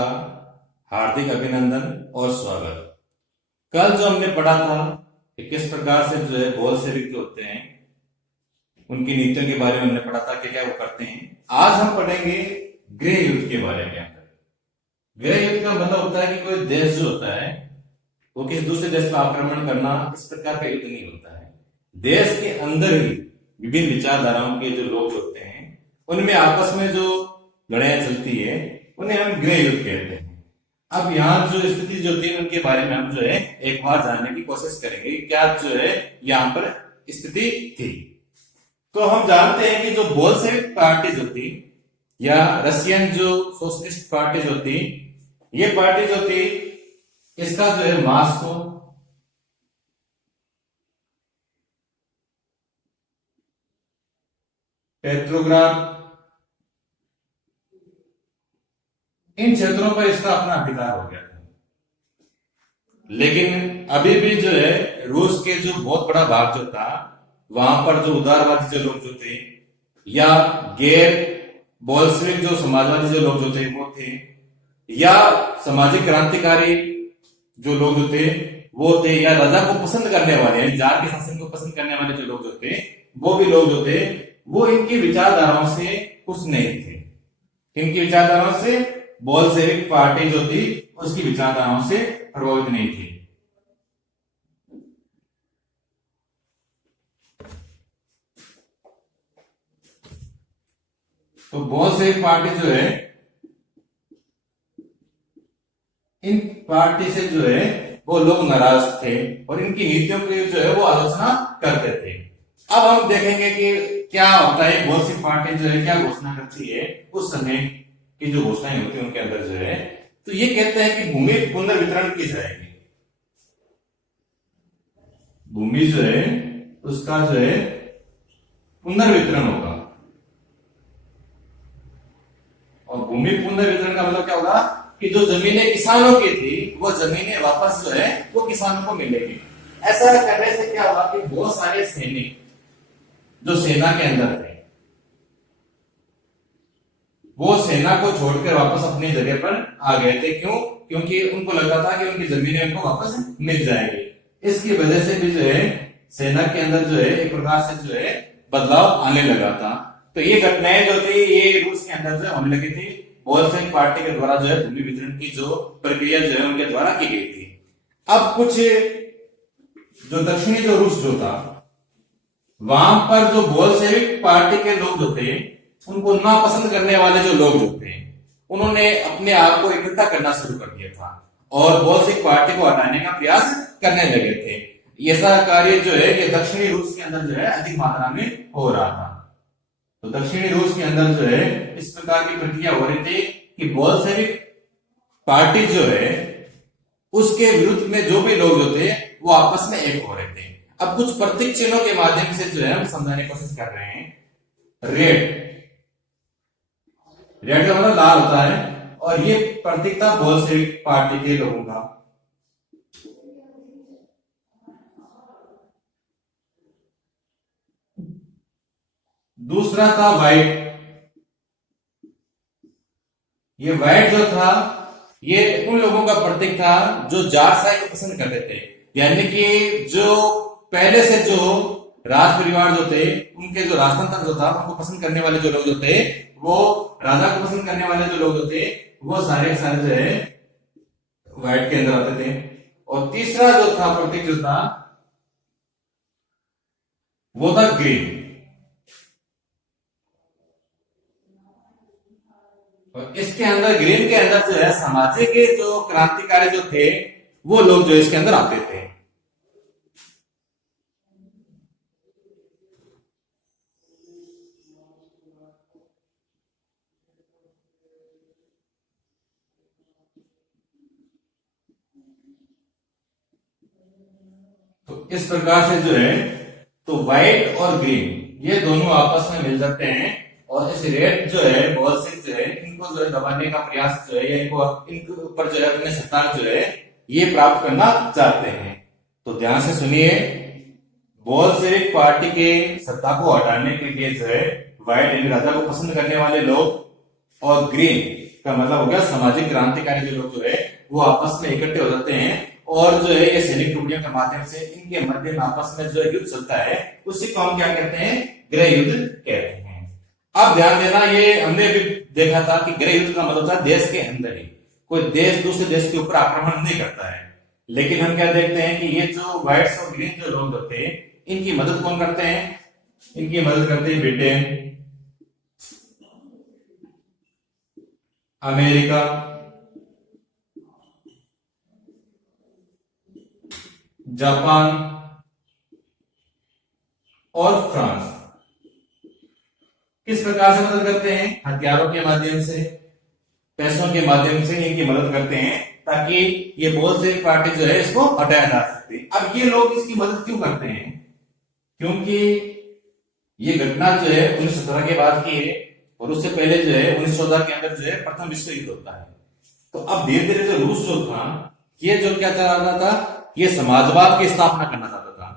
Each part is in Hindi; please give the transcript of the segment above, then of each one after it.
हार्दिक अभिनंदन और स्वागत। कल जो हमने पढ़ा था कि किस प्रकार से जो है बॉल सेविक जो होते हैं उनकी नीतियों के बारे में हमने पढ़ा था कि क्या वो करते हैं। आज हम पढ़ेंगे गृह युद्ध के बारे में। गृह युद्ध का मतलब होता है कि कोई देश जो होता है वो किसी दूसरे देश पर आक्रमण करना, इस प्रकार का युद्ध नहीं होता है। देश के अंदर ही विभिन्न विचारधाराओं के जो लोग होते हैं उनमें आपस में जो लड़ाई चलती है उन्हें हम गृह युद्ध कहते हैं। अब यहाँ जो स्थिति जो थी उनके बारे में हम जो है एक बार जानने की कोशिश करेंगे, क्या जो है यहाँ पर स्थिति थी। तो हम जानते हैं कि जो बोल्शेविक पार्टी जो थी या रशियन जो सोशलिस्ट पार्टी जो थी, ये पार्टी जो थी इसका जो है मॉस्को, पेट्रोग्राद, इन क्षेत्रों पर इसका अपना अधिकार हो गया था। लेकिन अभी भी जो है रूस के जो बहुत बड़ा भाग जो था वहां पर जो उदारवादी जो लोग जो थे या गैर बोल्शेविक जो समाजवादी जो लोग जो थे वो थे, या सामाजिक क्रांतिकारी जो लोग जो थे वो थे, या राजा को पसंद करने वाले यानी जार के शासन को पसंद करने वाले जो लोग जो थे वो भी लोग जो थे वो इनकी विचारधाराओं से खुश नहीं थे। इनकी विचारधाराओं से बोल्शेविक पार्टी जो थी उसकी विचारधाराओं से प्रभावित नहीं थी। तो बोल्शेविक पार्टी जो है इन पार्टी से जो है वो लोग नाराज थे और इनकी नीतियों की जो है वो आलोचना करते थे। अब हम देखेंगे कि क्या होता है। बोल्शेविक पार्टी जो है क्या घोषणा करती है उस समय की जो घोषणाएं होती है उनके अंदर जो है, तो ये कहते हैं कि भूमि पुनर्वितरण की जाएगी। भूमि जो है उसका जो है पुनर्वितरण होगा। और भूमि पुनर्वितरण का मतलब क्या होगा कि जो जमीनें किसानों की थी वो जमीनें वापस जो है वो किसानों को मिलेगी। ऐसा करने से क्या होगा कि बहुत सारे सैनिक जो सेना के अंदर थे वो सेना को छोड़कर वापस अपनी जगह पर आ गए थे। क्यों? क्योंकि उनको लगता था कि उनकी जमीनें उनको वापस मिल जाएगी। इसकी वजह से भी जो है सेना के अंदर जो है एक प्रकार से जो है बदलाव आने लगा था। तो ये घटनाएं जो थी ये रूस के अंदर जो होने लगी थी। बोल्शेविक पार्टी के द्वारा जो है भूमि वितरण की जो प्रक्रिया जो है उनके द्वारा की गई थी। अब कुछ जो दक्षिणी जो रूस जो था वहां पर जो बोल्शेविक पार्टी के लोग जो थे उनको नापसंद करने वाले जो लोग जो थे उन्होंने अपने आप को इकट्ठा करना शुरू कर दिया था और बोल्शेविक पार्टी को हटाने का प्रयास करने लगे थे। ऐसा कार्य जो है ये दक्षिणी रूस के अंदर जो है अधिक मात्रा में हो रहा था। तो दक्षिणी रूस के अंदर जो है इस प्रकार की प्रक्रिया हो रही थी कि बोल्शेविक पार्टी जो है उसके विरुद्ध में जो भी लोग जो थे वो आपस में एक हो रहे थे। अब कुछ प्रतीक चिन्हों के माध्यम से जो है हम समझाने की कोशिश कर रहे हैं। रेड का मतलब लाल होता है और ये प्रतीक था बोल्शेविक पार्टी के लोगों का। दूसरा था व्हाइट। ये व्हाइट जो था ये उन लोगों का प्रतीक था जो जारशाही को पसंद करते थे, यानी कि जो पहले से जो राज परिवार जो थे उनके जो राजतंत्र जो था उनको पसंद करने वाले जो लोग जो थे वो राजा को पसंद करने वाले जो लोग जो थे वो सारे सारे जो है व्हाइट के अंदर आते थे। और तीसरा जो था प्रतीक जो था वो था ग्रीन। और इसके अंदर ग्रीन के अंदर जो है सामाजिक जो क्रांतिकारी जो थे वो लोग जो इसके अंदर आते थे। तो इस प्रकार से जो है तो व्हाइट और ग्रीन ये दोनों आपस में मिल जाते हैं और इस रेड जो है बोल्शेविक जो है इनको जो है दबाने का प्रयास जो है इनको इनके ऊपर जो है अपने सत्ता जो है ये प्राप्त करना चाहते हैं। तो ध्यान से सुनिए, बोल्शेविक पार्टी के सत्ता को हटाने के लिए जो है व्हाइट यानी राजा को पसंद करने वाले लोग और ग्रीन का मतलब हो गया सामाजिक क्रांतिकारी जो लोग जो है वो आपस में इकट्ठे हो जाते हैं और जो है ये सैनिक टुकड़ियों के माध्यम से इनके मध्य में आपस में जो युद्ध चलता है उसी को हम क्या कहते हैं, गृह युद्ध कहते हैं। अब ध्यान देना, ये हमने भी देखा था कि गृह युद्ध का मतलब था देश के अंदर ही, कोई देश दूसरे देश के ऊपर आक्रमण नहीं करता है। लेकिन हम क्या देखते हैं कि ये जो व्हाइट्स और ग्रीन जो लोग होते हैं इनकी मदद कौन करते हैं, इनकी मदद करते हैं ब्रिटेन, अमेरिका, जापान और फ्रांस। किस प्रकार से मदद करते हैं, हथियारों के माध्यम से, पैसों के माध्यम से इनकी मदद करते हैं ताकि ये बोल्शेविक पार्टी जो है इसको हटाया जा सके। अब ये लोग इसकी मदद क्यों करते हैं, क्योंकि ये घटना जो है 1917 के बाद की है और उससे पहले जो है 1914 के अंदर जो है प्रथम विश्व युद्ध होता है। तो अब धीरे धीरे जो रूस जो था ये जो क्या चाह रहा था, ये समाजवाद की स्थापना करना चाहता था,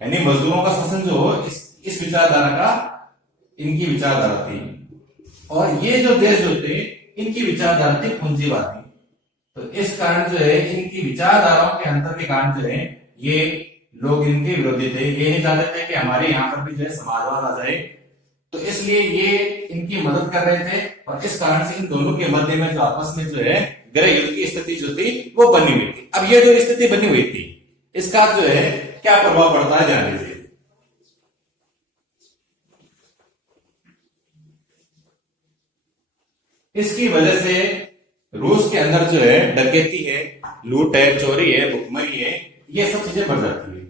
यानी मजदूरों का शासन जो हो इस विचारधारा का इनकी विचारधारा थी। और ये जो देश जो थे इनकी विचारधारा थी पूंजीवादी। तो इस कारण जो है इनकी विचारधाराओं के अंतर के कारण जो है ये लोग इनके विरोधी थे, ये नहीं चाहते थे कि हमारे यहाँ पर भी जो है समाजवाद आ जाए। तो इसलिए ये इनकी मदद कर रहे थे और इस कारण से इन दोनों के मध्य में जो आपस में जो है गृह युद्ध की स्थिति जो थी वो बनी हुई थी। अब ये जो स्थिति बनी हुई थी इसका जो है क्या प्रभाव पड़ता है, ध्यान दीजिए। इसकी वजह से रूस के अंदर जो है डकैती है, लूट है, चोरी है, भुखमरी है, ये सब चीजें बढ़ जाती है।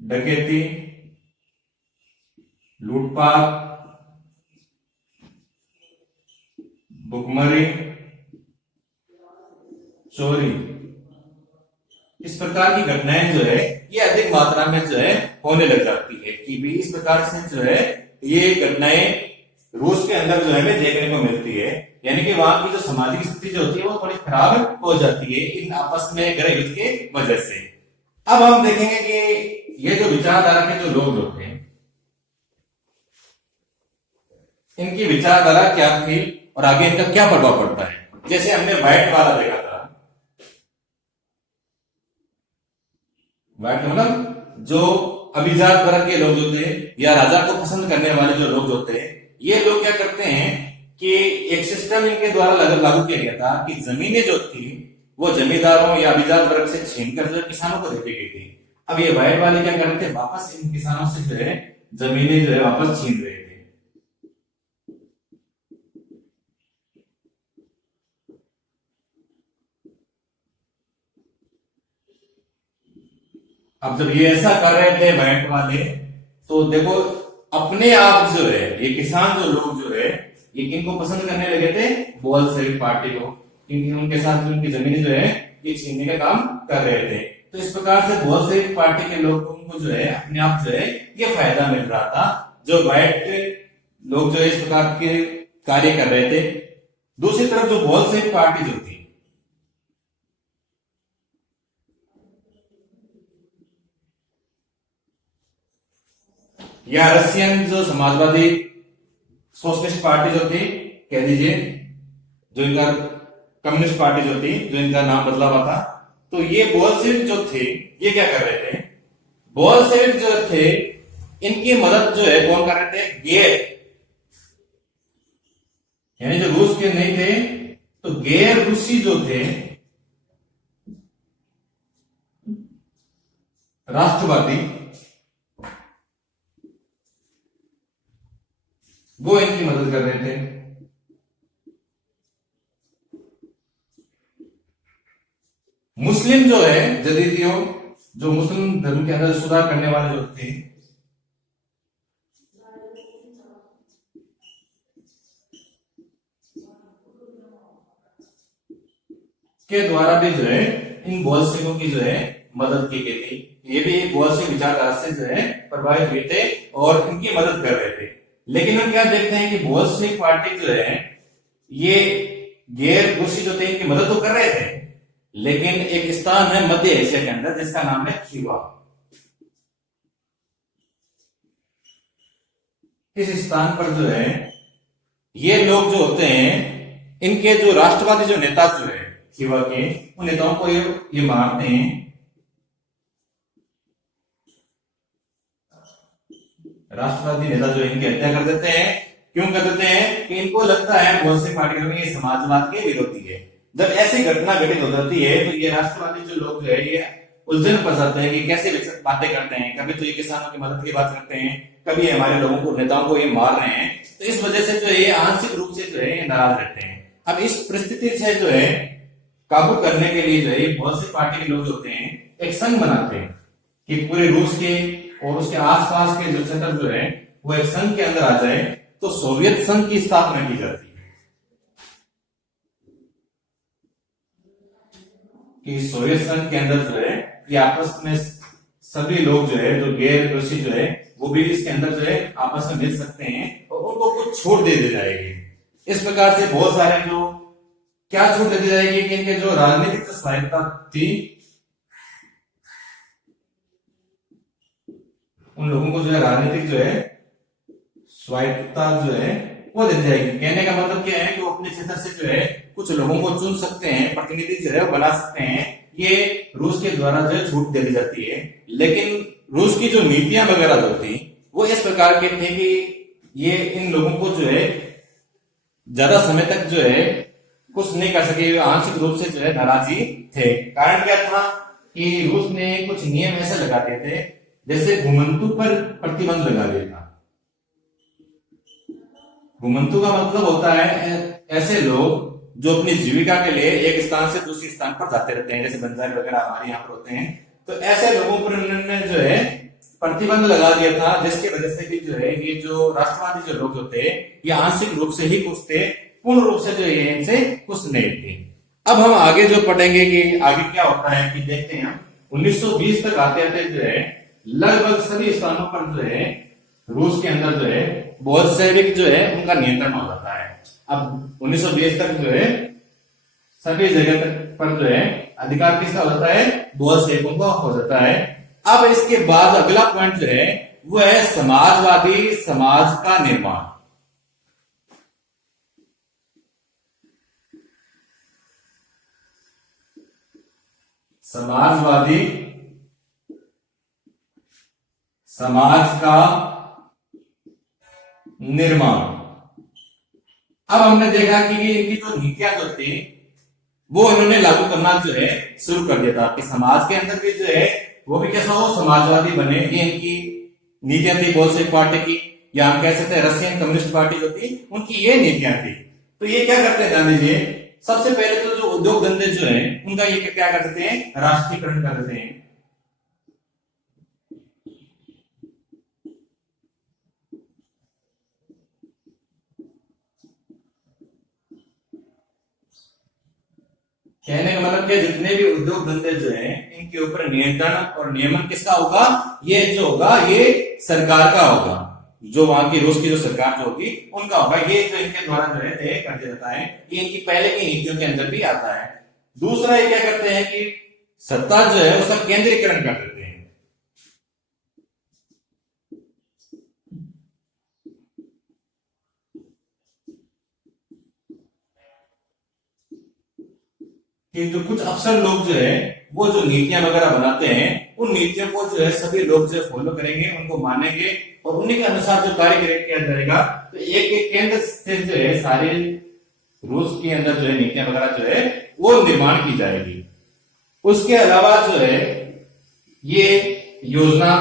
डकैती, लूटपाट, भुखमरी, चोरी, इस प्रकार की घटनाएं जो है ये अधिक मात्रा में जो है होने लग जाती है कि भी इस प्रकार से जो है ये घटनाएं रूस के अंदर जो है हमें देखने को मिलती है। यानी कि वहां की जो सामाजिक स्थिति जो होती है वो थोड़ी खराब हो जाती है इन आपस में गृह युद्ध के वजह से। अब हम देखेंगे कि ये जो विचारधारा के जो लोग होते हैं इनकी विचारधारा क्या थी और आगे इनका क्या प्रभाव पड़ता है। जैसे हमने व्हाइट वाला देखा था, व्हाइट मतलब जो अभिजात वर्ग के लोग जो थे या राजा को पसंद करने वाले जो लोग होते हैं, ये लोग क्या करते हैं कि एक सिस्टम इनके द्वारा लागू किया गया था कि जमीनें जो थी वो जमींदारों या अभिजात वर्ग से छीनकर जो किसानों को दे दी गई थी। अब ये व्हाइट वाले क्या कर रहे थे, वापस इन किसानों से जो है जमीनें जो है वापस छीन रहे थे। अब जब ये ऐसा कर रहे थे व्हाइट वाले, तो देखो अपने आप जो है ये किसान जो लोग जो है ये किनको पसंद करने लगे थे, बोल्शेविक पार्टी को, क्योंकि उनके साथ उनकी जमीनें जो है ये छीनने का काम कर रहे थे। तो इस प्रकार से बोल्शेविक पार्टी के लोगों को जो है अपने आप जो है ये फायदा मिल रहा था। जो व्हाइट लोग जो है इस प्रकार के कार्य कर रहे थे, दूसरी तरफ जो बोल्शेविक पार्टी जो थी या रशियन जो समाजवादी सोशलिस्ट पार्टी जो थी, कह दीजिए जो इनका कम्युनिस्ट पार्टी जो थी, जो इनका नाम बदला हुआ था, तो ये बोल्शेविक जो थे ये क्या कर रहे थे, बोल्शेविक जो थे इनकी मदद जो है कौन कर रहे थे, गैर, यानी जो रूस के नहीं थे तो गैर रूसी जो थे राष्ट्रवादी वो इनकी मदद कर रहे थे। मुस्लिम जो है जदीदियों, जो मुस्लिम धर्म के अंदर सुधार करने वाले लोग थे, के द्वारा भी जो है इन बोल्शेविकों की जो है मदद की गई थी। ये भी बोल्शेविक विचारधारा से जो है प्रभावित हुए थे और इनकी मदद कर रहे थे। लेकिन हम क्या देखते हैं कि बोल्शेविक पार्टी जो है ये गैर रूसी जो थे इनकी मदद तो कर रहे थे, लेकिन एक स्थान है मध्य एशिया के अंदर जिसका नाम है खीवा। इस स्थान पर जो है ये लोग जो होते हैं, इनके जो राष्ट्रवादी जो नेता जो है खीवा के, उन नेताओं को ये मारते हैं। राष्ट्रवादी नेता जो इनकी हत्या कर देते हैं। क्यों कर देते हैं? कि इनको लगता है बहुत से पार्टियों में ये समाजवाद के विरोधी है। जब ऐसी घटना घटित हो जाती है तो ये राष्ट्रवादी जो लोग जो है ये उलझन फंसाते हैं कि कैसे बातें करते हैं। कभी तो ये किसानों की मदद की बात करते हैं, कभी हमारे लोगों को, नेताओं को ये मार रहे हैं। तो इस वजह से जो है ये आंशिक रूप से जो है ये नाराज रहते हैं। अब इस परिस्थिति से जो है काबू करने के लिए जो है बहुत सी पार्टी के लोग होते हैं एक संघ बनाते हैं कि पूरे रूस के और उसके आसपास के जो क्षेत्र जो है वो एक संघ के अंदर आ जाए। तो सोवियत संघ की स्थापना की जाती है कि सोवियत संघ के अंदर जो है ये आपस में सभी लोग जो है, जो गैर रूसी जो है, वो भी इसके अंदर जो है आपस में मिल सकते हैं और उनको कुछ छूट दे दी जाएगी। इस प्रकार से बहुत सारे जो क्या छूट दे दी जाएगी कि इनके जो राजनीतिक स्वायत्ता थी उन लोगों को जो है राजनीतिक जो है स्वायत्ता जो है वो दे दी जाएगी। कहने का मतलब क्या है कि वो अपने क्षेत्र से जो है कुछ लोगों को चुन सकते हैं, प्रतिनिधि जो है वो बना सकते हैं। ये रूस के द्वारा जो है छूट दे दी जाती है। लेकिन रूस की जो नीतियां वगैरह जो थी वो इस प्रकार के थे कि ये इन लोगों को जो है ज्यादा समय तक जो है कुछ नहीं कर सके। आंशिक रूप से जो है नाराजी थे। कारण क्या था कि रूस ने कुछ नियम ऐसे लगा दिए थे, जैसे घुमंतु पर प्रतिबंध लगा दिया था। घुमंतु का मतलब होता है ऐसे लोग जो अपनी जीविका के लिए एक स्थान से दूसरे स्थान पर जाते रहते हैं, जैसे बंजारी वगैरह हमारे यहाँ पर होते हैं। तो ऐसे लोगों पर उन्होंने जो है प्रतिबंध लगा दिया था, जिसकी वजह से भी जो है ये जो राष्ट्रवादी जो लोग होते हैं ये आंशिक रूप से ही कुछ थे, पूर्ण रूप से जो है इनसे कुछ नहीं थे। अब हम आगे जो पढ़ेंगे कि आगे क्या होता है कि देखते हैं हम 1920 तक आते आते जो है लगभग सभी स्थानों पर जो है रूस के अंदर जो है बोल्शेविक जो है उनका नियंत्रण हो जाता है। अब 1920 तक जो है सभी जगह पर जो है अधिकार किसका हो जाता है? बोल्शेविकों का हो जाता है। अब इसके बाद अगला पॉइंट जो है वो है समाजवादी समाज का निर्माण। समाजवादी समाज का निर्माण। अब हमने देखा कि इनकी जो नीतियां जो थी वो इन्होंने लागू करना जो है शुरू कर दिया था कि समाज के अंदर भी जो है वो भी कैसा हो, समाजवादी बने। ये इनकी नीतियां थी बोल्शेविक पार्टी की, या हम कह सकते हैं रशियन कम्युनिस्ट पार्टी जो थी उनकी ये नीतियां थी। तो ये क्या करते हैं गांधी जी? सबसे पहले तो जो उद्योग धंधे जो है उनका ये क्या करते हैं? राष्ट्रीयकरण कर देते हैं। कहने का मतलब कि जितने भी उद्योग धंधे जो हैं इनके ऊपर नियंत्रण और नियमन किसका होगा? ये जो होगा ये सरकार का होगा, जो वहां की रूस की जो सरकार जो होगी उनका होगा। ये जो इनके द्वारा जो है तय कर दिया जाता है, ये इनकी पहले की नीतियों के अंदर भी आता है। दूसरा ये क्या करते हैं कि सत्ता जो है उसका केंद्रीकरण कर देते हैं। कि जो कुछ अफसर लोग जो है वो जो नीतियां वगैरह बनाते हैं उन नीतियों को जो है सभी लोग जो है फॉलो करेंगे, उनको मानेंगे और उन्हीं के अनुसार जो कार्य किया जाएगा। तो एक एक केंद्र से जो है सारे रूस के अंदर जो है नीतियां वगैरह जो है वो निर्माण की जाएगी। उसके अलावा जो है ये योजना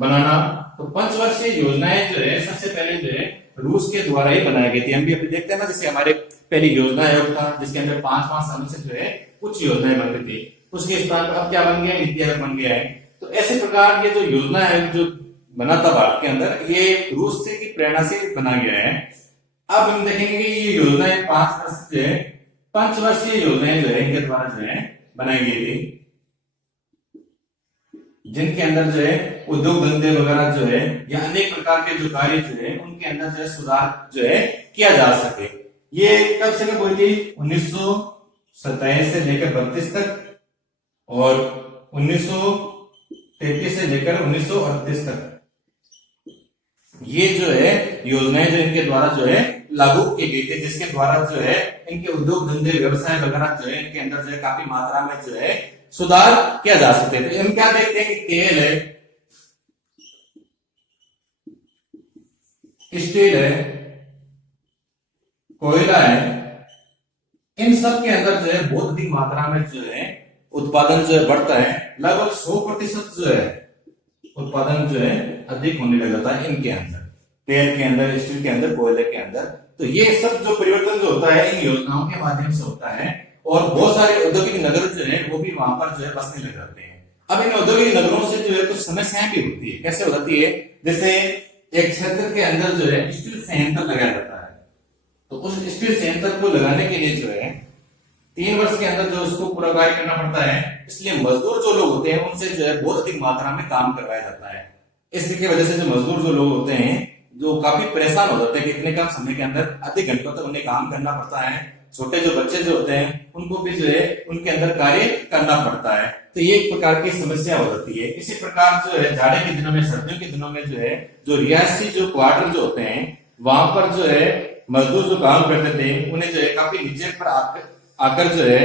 बनाना, तो पंचवर्षीय योजनाएं जो है सबसे पहले जो है रूस के द्वारा ही बनाई गई थी। हम भी अभी देखते हैं ना, जैसे हमारे पहली योजना आयोग था जिसके अंदर 5-5 सालों से जो है कुछ योजनाएं बन रही थी, उसके स्थान पर अब क्या बन गया? नीति आयोग बन गया है। तो ऐसे प्रकार ये जो योजना आयोग जो बना था भारत के अंदर, ये रूस से की प्रेरणा से बना गया है। अब हम देखेंगे कि ये योजनाएं 5 वर्ष जो है पंचवर्षीय योजनाएं जो है इनके द्वारा जो है बनाई गई थी, जिनके अंदर जो है उद्योग धंधे वगैरह जो है या अनेक प्रकार के जो कार्य जो है उनके अंदर जो है सुधार जो है किया जा सके। ये कब से कब हुई थी? 1927 से लेकर 32 तक और 1933 से लेकर 1938 तक ये जो है योजनाएं जो इनके द्वारा जो है लागू की गई थी, जिसके द्वारा जो है इनके उद्योग धंधे व्यवसाय वगैरह जो है इनके अंदर जो है काफी मात्रा में जो है सुधार किया जा सकते थे। हम क्या देखते हैं कि तेल है, स्टील है, कोयला है, इन सब के अंदर जो है बहुत अधिक मात्रा में जो है उत्पादन जो है बढ़ता है। लगभग 100% जो है उत्पादन जो है अधिक होने लग जाता है इनके अंदर, तेल के अंदर, स्टील के अंदर, कोयले के अंदर। तो ये सब जो परिवर्तन जो होता है इन योजनाओं के माध्यम से होता है और बहुत सारे औद्योगिक नगर जो है वो भी वहां पर जो है बसने लग जाते हैं। अब इन औद्योगिक नगरों से जो है कुछ समस्याएं भी होती है। कैसे हो जाती है? जैसे एक क्षेत्र के अंदर जो है स्टील संयंत्र लगाया जाता है, तो उस स्टील संयंत्र को लगाने के लिए जो है 3 वर्ष के अंदर जो उसको पूरा कार्य करना पड़ता है, इसलिए मजदूर जो लोग होते हैं उनसे जो है बहुत अधिक मात्रा में काम करवाया जाता है। इसकी वजह से जो मजदूर जो लोग होते हैं जो काफी परेशान हो जाते हैं कि इतने कम समय के अंदर अधिक घंटों तक उन्हें काम करना पड़ता है। छोटे जो बच्चे जो होते हैं उनको भी जो है उनके अंदर कार्य करना पड़ता है, तो ये एक प्रकार की समस्या हो जाती है। इसी प्रकार जो है जाड़े के दिनों में, सर्दियों के दिनों में जो है जो रिहायशी जो क्वार्टर जो होते हैं वहां पर जो है मजदूर जो काम करते थे उन्हें जो है काफी नीचे पर आकर जो है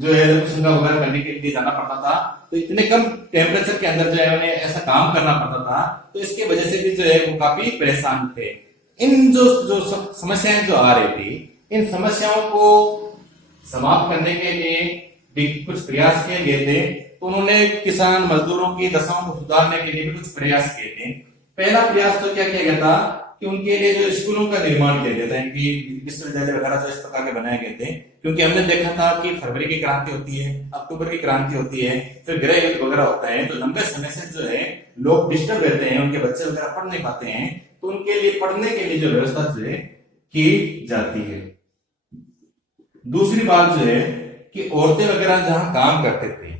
वगैरह करने के लिए जाना पड़ता था। तो इतने कम टेम्परेचर के अंदर जो है उन्हें ऐसा काम करना पड़ता था, तो इसकी वजह से भी जो है वो काफी परेशान थे। इन जो समस्याएं जो आ रही थी, इन समस्याओं को समाप्त करने के लिए भी कुछ प्रयास किए गए थे। तो उन्होंने किसान मजदूरों की दशाओं को सुधारने के लिए भी कुछ प्रयास किए थे। पहला प्रयास तो क्या किया गया था कि उनके लिए जो स्कूलों का निर्माण किया गया था, इनकी विश्वविद्यालय वगैरह जो इस प्रकार के बनाए गए थे, क्योंकि हमने देखा था कि फरवरी की क्रांति होती है, अक्टूबर की क्रांति होती है, फिर गृह युद्ध वगैरह होता है, तो लंबे समय से जो है लोग डिस्टर्ब रहते हैं, उनके बच्चे वगैरह पढ़ नहीं पाते हैं, तो उनके लिए पढ़ने के लिए जो व्यवस्था जो है की जाती है। दूसरी बात जो है कि औरतें वगैरह जहां काम करते थे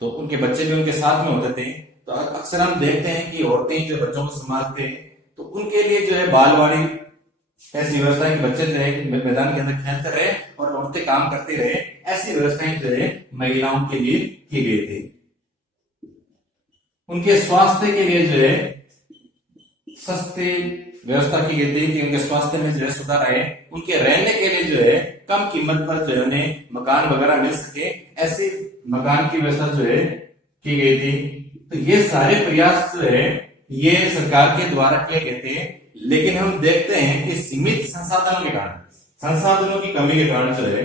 तो उनके बच्चे भी उनके साथ में होते थे, तो अक्सर हम देखते हैं कि औरतें जो बच्चों को संभालते हैं, तो उनके लिए जो है बालवाड़ी ऐसी व्यवस्था है कि बच्चे जो है मैदान के अंदर खेलते रहे और औरतें काम करती रहे, ऐसी व्यवस्थाएं जो है महिलाओं के लिए की गई थी। उनके स्वास्थ्य के लिए जो है सस्ती व्यवस्था की गई थी कि उनके स्वास्थ्य में जो है सुधार आए, उनके रहने के लिए जो है कम कीमत पर जो है उन्हें मकान वगैरह मिल सके, ऐसी मकान की व्यवस्था जो है की गई थी। तो ये सारे प्रयास जो है ये सरकार के द्वारा किए गए थे, लेकिन हम देखते हैं कि सीमित संसाधनों के कारण, संसाधनों की कमी के कारण जो है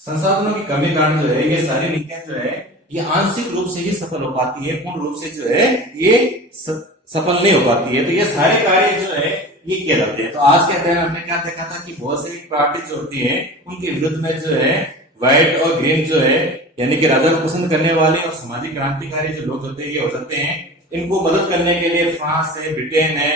संसाधनों की कमी के कारण जो है ये सारी नीतियां जो है ये आंशिक रूप से ही सफल हो पाती है, पूर्ण रूप से जो है ये सफल नहीं हो पाती है। तो ये सारे कार्य जो है ये किए जाते हैं। तो आज के अध्ययन हमने क्या देखा था कि बहुत सारी पार्टी जो होती है उनके विरुद्ध में जो है व्हाइट और ग्रीन जो है यानी कि राजा को पसंद करने वाले और सामाजिक क्रांतिकारी जो लोग होते हैं ये हो जाते हैं। इनको मदद करने के लिए फ्रांस है, ब्रिटेन है,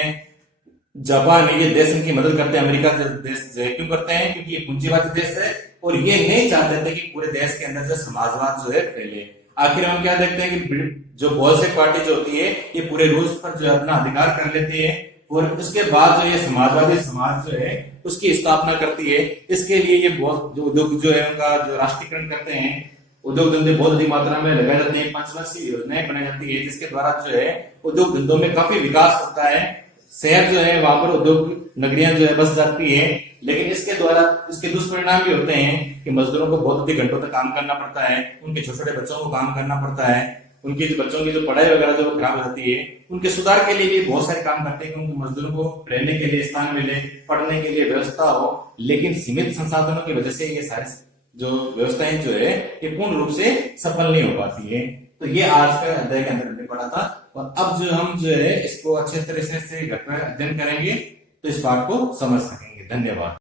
जापान है, ये देश इनकी मदद करते हैं। अमेरिका देश जो है क्यों करते हैं? क्योंकि ये पूंजीवादी देश है और ये नहीं चाहते थे कि पूरे देश के अंदर जो समाजवाद जो है फैले। आखिर हम क्या देखते हैं कि जो बोल्शेविक पार्टी जो होती है ये पूरे रूस पर जो है अपना अधिकार कर लेती है और उसके बाद जो ये समाजवादी समाज जो है उसकी स्थापना करती है। इसके लिए ये बहुत जो उद्योग जो है उनका जो राष्ट्रीयकरण करते हैं, उद्योग धंधे बहुत अधिक मात्रा में लगाए जाते हैं, पंचवर्षीय योजनाएं बनाई जाती है जिसके द्वारा जो है उद्योग धंधों में काफी विकास होता है। शहर जो है वहां पर उद्योग नगरियां जो है बस जाती है, लेकिन इसके द्वारा इसके दुष्परिणाम भी होते हैं कि मजदूरों को बहुत अधिक घंटों तक काम करना पड़ता है, उनके छोटे छोटे बच्चों को काम करना पड़ता है, उनके बच्चों की जो पढ़ाई वगैरह जो खराब हो जाती है। उनके सुधार के लिए भी बहुत सारे काम करते हैं कि उनको मजदूरों को रहने के लिए स्थान मिले, पढ़ने के लिए व्यवस्था हो, लेकिन सीमित संसाधनों की वजह से ये सारी जो व्यवस्थाएं जो है ये पूर्ण रूप से सफल नहीं हो पाती है। तो ये आज का अध्याय के अंदर हमने पढ़ा था और अब जो हम जो है इसको अच्छे तरह से घर पर अध्ययन करेंगे तो इस बात को समझ सकेंगे। धन्यवाद।